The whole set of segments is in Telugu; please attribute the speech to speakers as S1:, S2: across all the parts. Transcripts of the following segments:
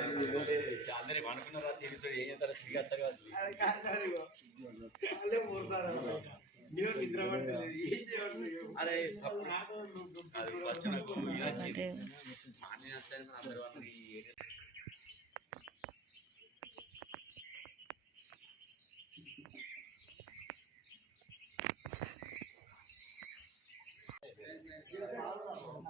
S1: అందరి అనుకున్నారా తిరుగుతాడు ఏం చేస్తారో తిరిగి వస్తారు అరే అది ఫస్ట్ నాకు ఇది మార్నింగ్ వస్తాను అందరూ ఈ ఏరియా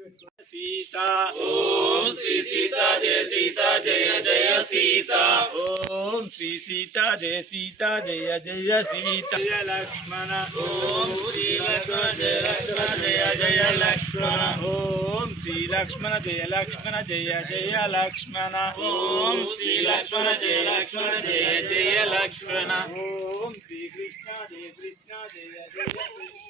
S2: శ్రీ సీత జయ సీత జయ జయ సీత. ఓం శ్రీ సీత జయ సీత జయ జయ సీత. జయ లక్ష్మణ. ఓం శ్రీ లక్ష్మణ జయ లక్ష్మణ జయ జయ లక్ష్మణ. ఓం శ్రీ లక్ష్మణ జయ లక్ష్మణ జయ జయ లక్ష్మణ. ఓం శ్రీ లక్ష్మణ జయ లక్ష్మణ జయ జయ లక్ష్మణ. ఓం శ్రీ కృష్ణ జయ కృష్ణ జయ జయ కృష్ణ. ఓం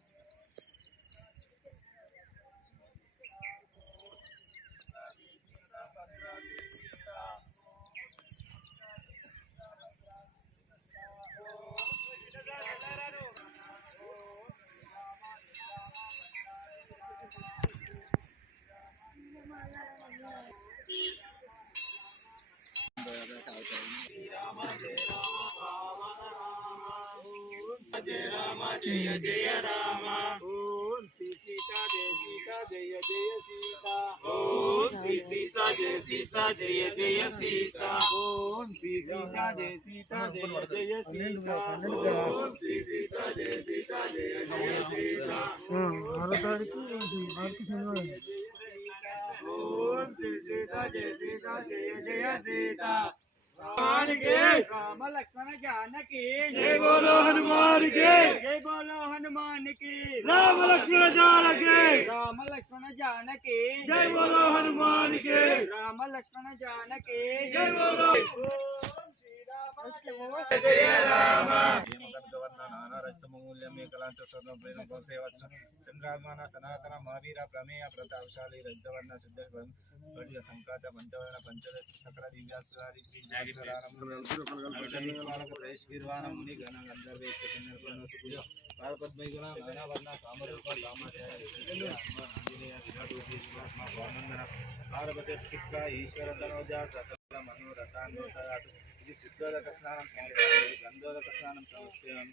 S2: జయ కృష్ణ జయ జయ కృష్ణ ఓం శ్రీ సీత జయ సీత జయ జయ సీత ఓం జయ రామ జయ జయ రామ ఓం శ్రీ సీత జయ సీత జయ జయ సీత ఓం శ్రీ సీత జయ సీత జయ జయ సీత ఓం శ్రీ సీత జయ సీత జయ జయ సీత ఓం శ్రీ సీత జయ సీత జయ జయ సీత ఓం శ్రీ సీత జయ సీత జయ జయ సీత రామ లక్ష్మణ జానకి జై బోలో హనుమాన్కి జై బోలో హనుమాన్కి రామ లక్ష్మణ జానకి రామ లక్ష్మణ జానకి జై బోలో హనుమాన్కి రామ లక్ష్మణ జానకి జై బోలో జయ రామ చంద్రాత్మాన సనాతన మహావీర ప్రమేయ ప్రతాపశాలి రజవర్ణ సిద్ధ స్ఫటిక సంకాచ పంచవర్ణ పంచదశ సకల దివ్యాసురారి శ్రీ జాగీరారం శ్రీర్వాణం ముని గణ గంధర్వేశ్వ కిన్నెరపణ సుకుల పాదపద్మైగుణ నానావర్ణ కామరూప రామాచార్య ఆంజనేయ శివదూతి శివాత్మ స్వానందన పార్వతి చిత్ర ఈశ్వర తనోజ సకల మనోరథాన్యోతయాతు ఇది సిద్ధోదక స్నానం సమర్పయామి గంధోదక స్నానం సమర్పయామి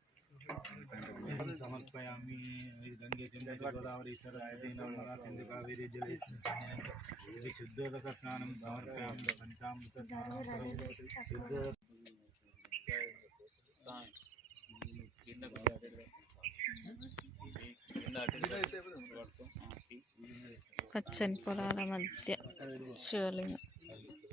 S2: సమర్పయామి గంగే చంద్ర గోదావరి ఈశ్వర నర్మదా సింధు కావేరి జలే ఇది శుద్ధోదక స్నానం సమర్పయామి పంచామృత స్నానం శుద్ధోదక
S3: పచ్చని పొలాల మధ్య శివలింగం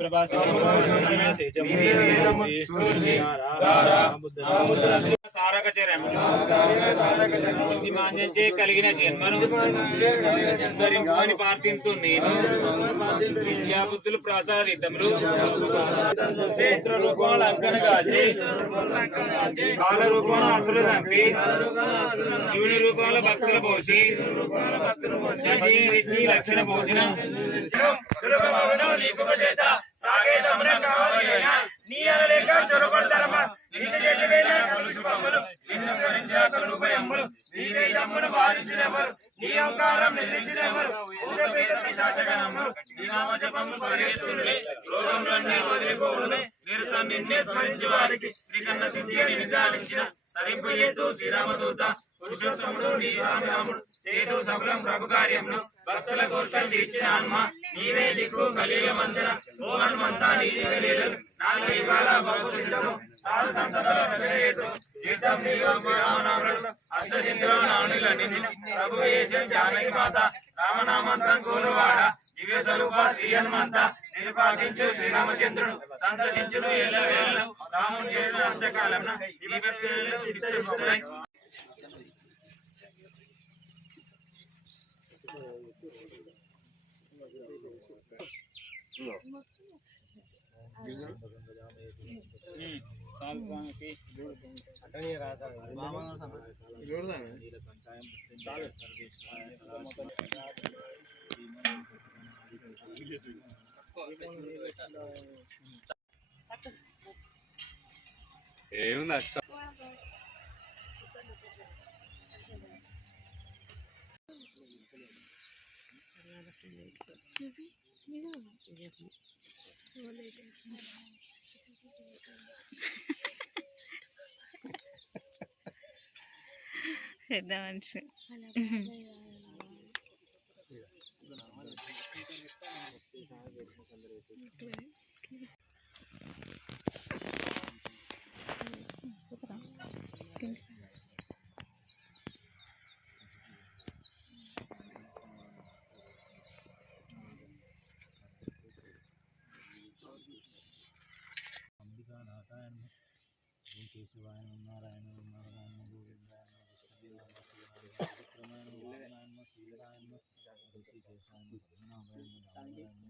S2: ప్రభాసి
S4: మాన్యంచే కలిగిన జన్మను ధరించుకొని పార్థింతు నేను విద్యాబుద్ధులు ప్రసాదితములు. క్షేత్ర రూపములు అంకనగాచి కాల రూపములు అసలు తంపి శివుని రూపాల భక్తుల పోసి. లక్షణ భోజనం.
S2: జపము పరిగెత్తునులే రోగములన్నీ వదిలిపోవును నిరుతం నిన్నే స్మరించి వారికి నీ సిద్ధి అని నిదానించిన తరింపు ఎత్తు శ్రీరామదూత పురుషోత్తముడు నీ రామరాముడు సేతు సఫలం ప్రభు కార్యములు భక్తుల కోరికలు తీర్చిన ఆత్మ నీవే దిక్కు కలియుగ మంత్ర ఓ హనుమంతా నీతి కలియుడు నాలుగు యుగాల బహు సిద్ధము సాధు సంతతుల రచనయేతు జీతం శ్రీరామనామములు అష్టసింధుల నానుల నిన్ను ప్రభు యేసు జానకి మాత రామనామంతం కోరువాడ దివ్య స్వరూప శ్రీ హనుమంత నిలుపాదించు శ్రీరామచంద్రుడు సందర్శించును ఎల్లవేళ. రాము చేరును అంతకాలమున ఈ భక్తులను సిద్ధ
S1: ఏముంది అష్టం?
S3: పెద్ద మనిషి.
S5: అంటించుకుంటాను బాగా అటు అంత ఉన్నది
S2: సీత జయ జయ సీత ఓం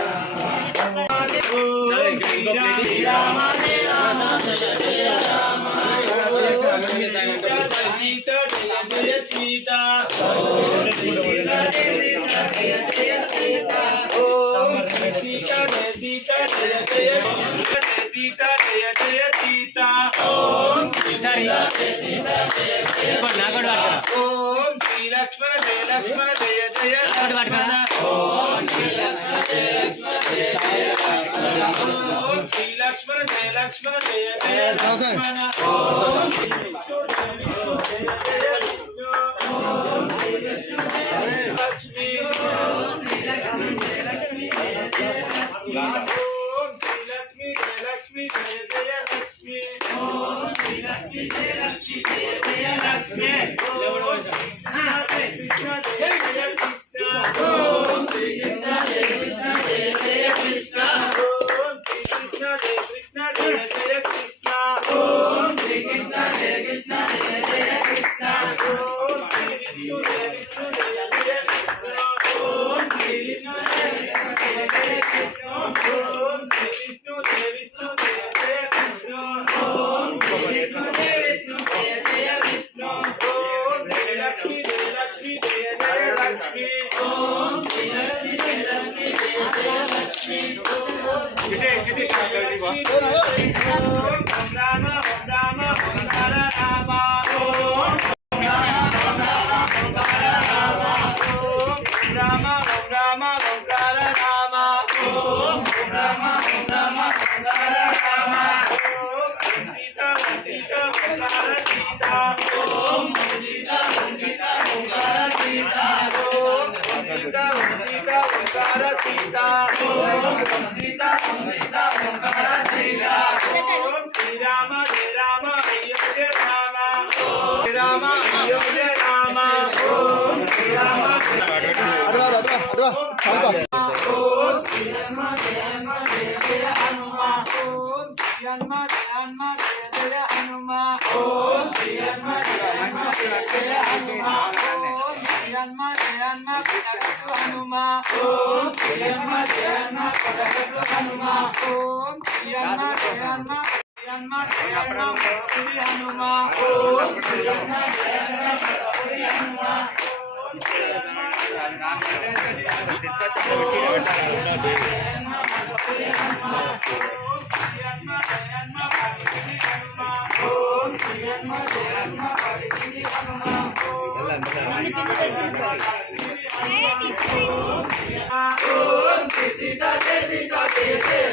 S2: ఓం శ్రీ లక్ష్మణ జయ లక్ష్మణ జయ జయ లక్ష్మణ ఓం శ్రీ విష్ణు జయ విష్ణు జయ జయ విష్ణు ఓం శ్రీ చిటే చిటే శ్రీరామ అయోధ్య రామ ఓం శ్రీరామ ఓం శ్రీరామ జయ హనుమ జయ జయ హనుమ ఓం శ్రీరామ జయ హనుమ జయ జయ హనుమ ఓం శ్రీరామ జయ జయ హనుమ ఓం శ్రీరామ జయ హనుమ ఓం శ్రీరామ జయ హనుమ హనుమ ఓం జయ హనుమ హనుమ హనుమ హనుమ ఓం శ్రీ జయ జయ జయ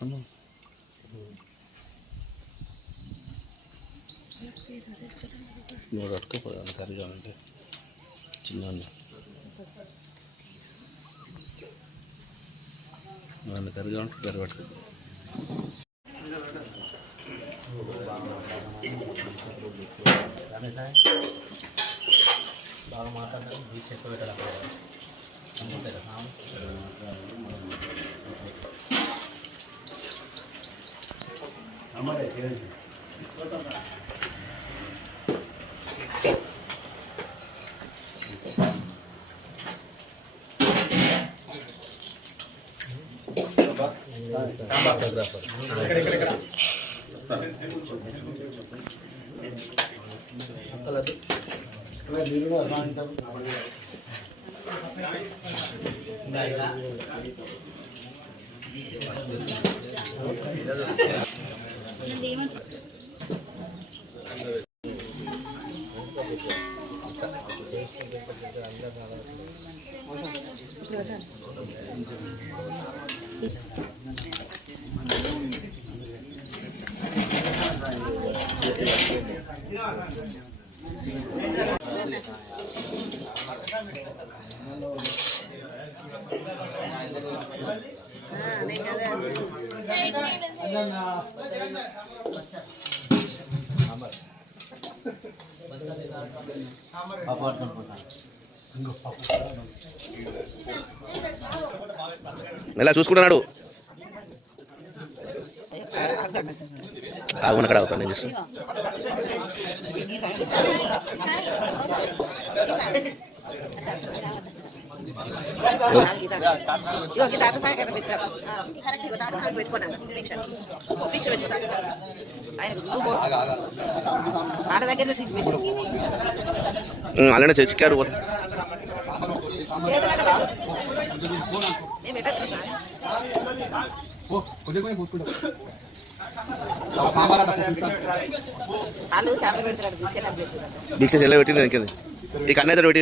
S5: తీసుకో
S6: కొడుతున్నావు నువ్వు కట్టుకోపోయాను కర్రీ కావాలంటే చిన్న నువ్వు కర్రీ కావాలంటే కర్రీ పట్టుకో
S7: ఎలా చూసుకుంటున్నాడు ఆగున అక్కడ అవుతాను నేను చూస్తాను
S5: ఇగో ఈ తాత సాగర్ పెట్టారు కరెక్ట్ ఇగో తాత సాగర్ పెట్టుకున్నాను
S7: అలానే
S5: పెట్టుకున్నారు
S7: దీక్ష చెల్ల పెట్టింది ఇంకేంది ఈ కన్న ఇద్దరు పెట్టి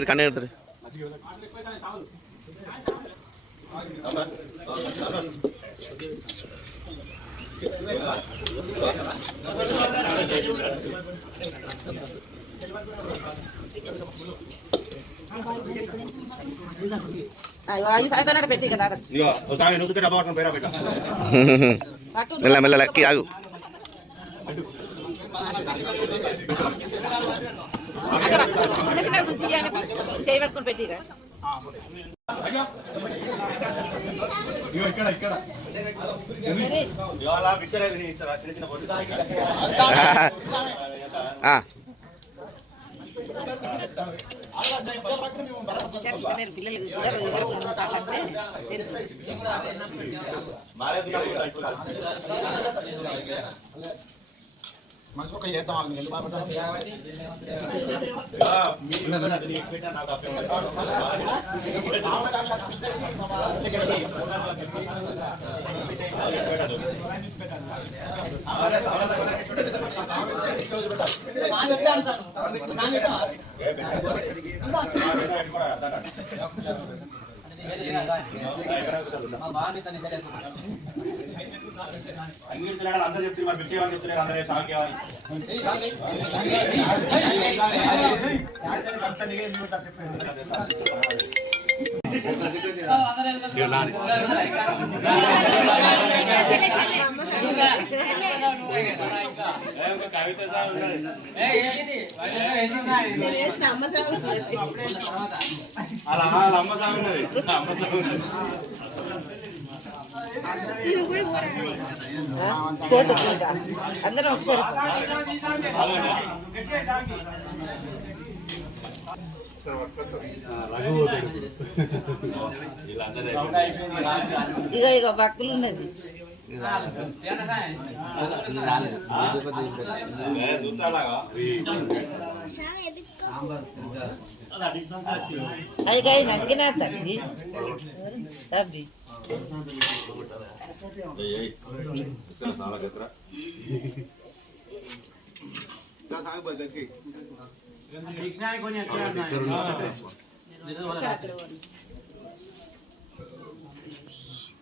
S8: మెల్ల మెల్ల లెక్కి ఆగు.
S5: చిన్న చిన్న
S6: ఇవాళ విషయాలు ఇస్తారా చిన్న చిన్న
S5: పిల్లలు కూడా రోజు వరకు రెండు సార్లు అంటే తెలుసు
S6: మారే అందరూ చెప్తున్నారు మరి విషయం చెప్తున్నారు అందరూ సాగేవాళ్ళు కవిత అలా వాళ్ళ అమ్మ సాగున్నది అమ్మ సాగున్నది
S5: ఫోటో అందరం ఒకసారి ఇక ఇక బక్కులు ఉన్నది.
S6: చూస్తాలాగా
S5: అది కాదు నగ్గినా తగ్గి తగ్గి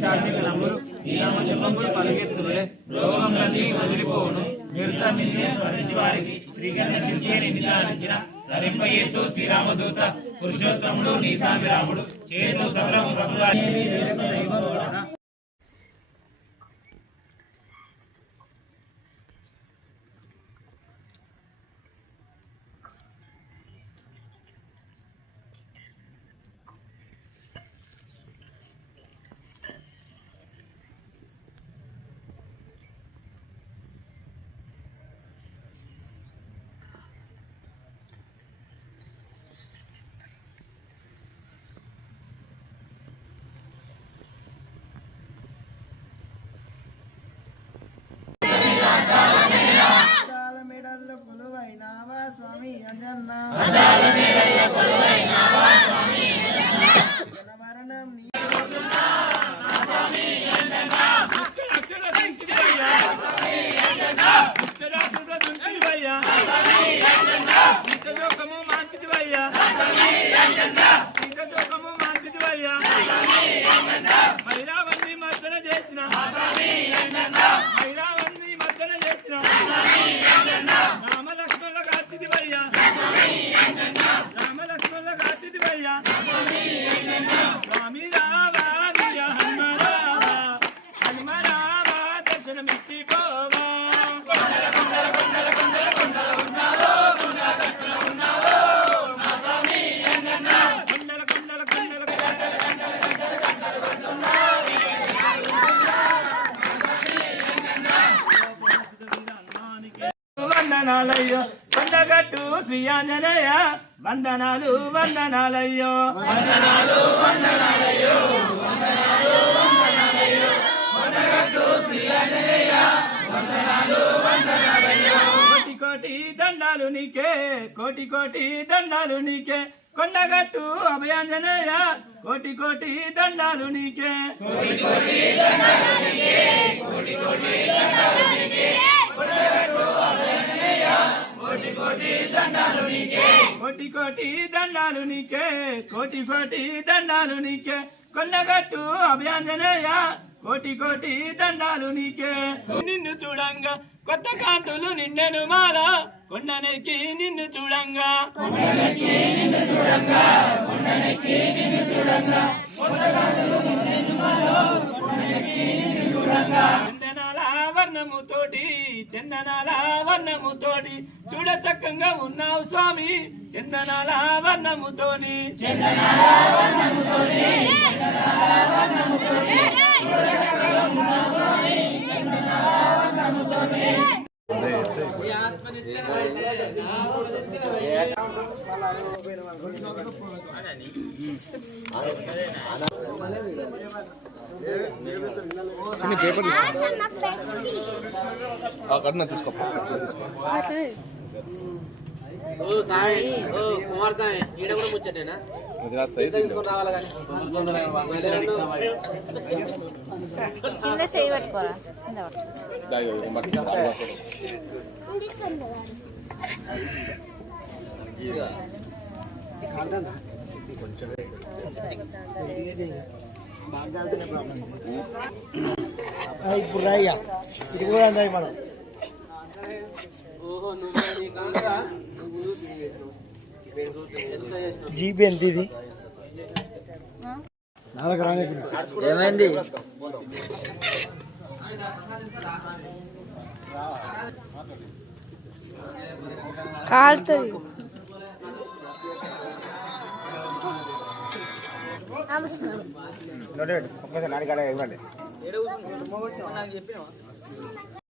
S2: శాసనములు నియమజపములు పలుకెత్తులే రోగములన్నీ వదిలిపోవును. నిర్త నిన్నే స్మరించి వారికి. త్రిగణ సిద్ధి నిదానించిన ధరింపయ్యేతో శ్రీరామదూత పురుషోత్తముడు నీసామి రాముడు చేతు సబరము
S1: కొలువైనావా స్వామి అంజన్న. జనమరణం నీ
S2: మైరావన్నీ మర్దన చేసిన. మైరావన్నీ మర్దన చేసిన. రామ లక్ష్మణుల స్వామి రావా హనుమ రావా హనుమ రావా దర్శనమిచ్చి పోవా. శ్రీ ఆంజనేయ వందనాలు వందనాలయ్యో. వందనాలు వందనాలయ్యో. వందనాలు వందనాలయ్యో. కోటి కోటి దండాలు నీకే కోటి కోటి దండాలు నీకే. కొండగట్టు అభయాంజనేయ కోటి కోటి దండాలు నీకే. కోటి కోటి దండాలు నీకే. కోటి కోటి దండాలు నీకే. కోటి కోటి దండాలు నీకే. కొండగట్టు అభయాంజనేయ కోటి కోటి దండాలు నీకే. నిన్ను చూడంగా కొత్త కాంతులు నిన్నెను మాల కొండనెక్కి నిన్ను చూడంగా చూడంగా. వర్ణముతోటి చందనాల వర్ణముతోటి చూడ చక్కగా ఉన్నావు స్వామి చందనాల వర్ణముతోని.
S6: కన్నా తీసుకో అది కాస్త
S3: కింద చేయి పట్టుకోరా కింద పట్టుకో
S9: ఇప్పుడు రాయ్యా ఇది కూడా అందాయి మనం జీబీ ఎంత ఇది ఏమైంది?
S3: కాలుతుంది.
S9: ఒక్కసారి నాడికాడ ఇవ్వండి.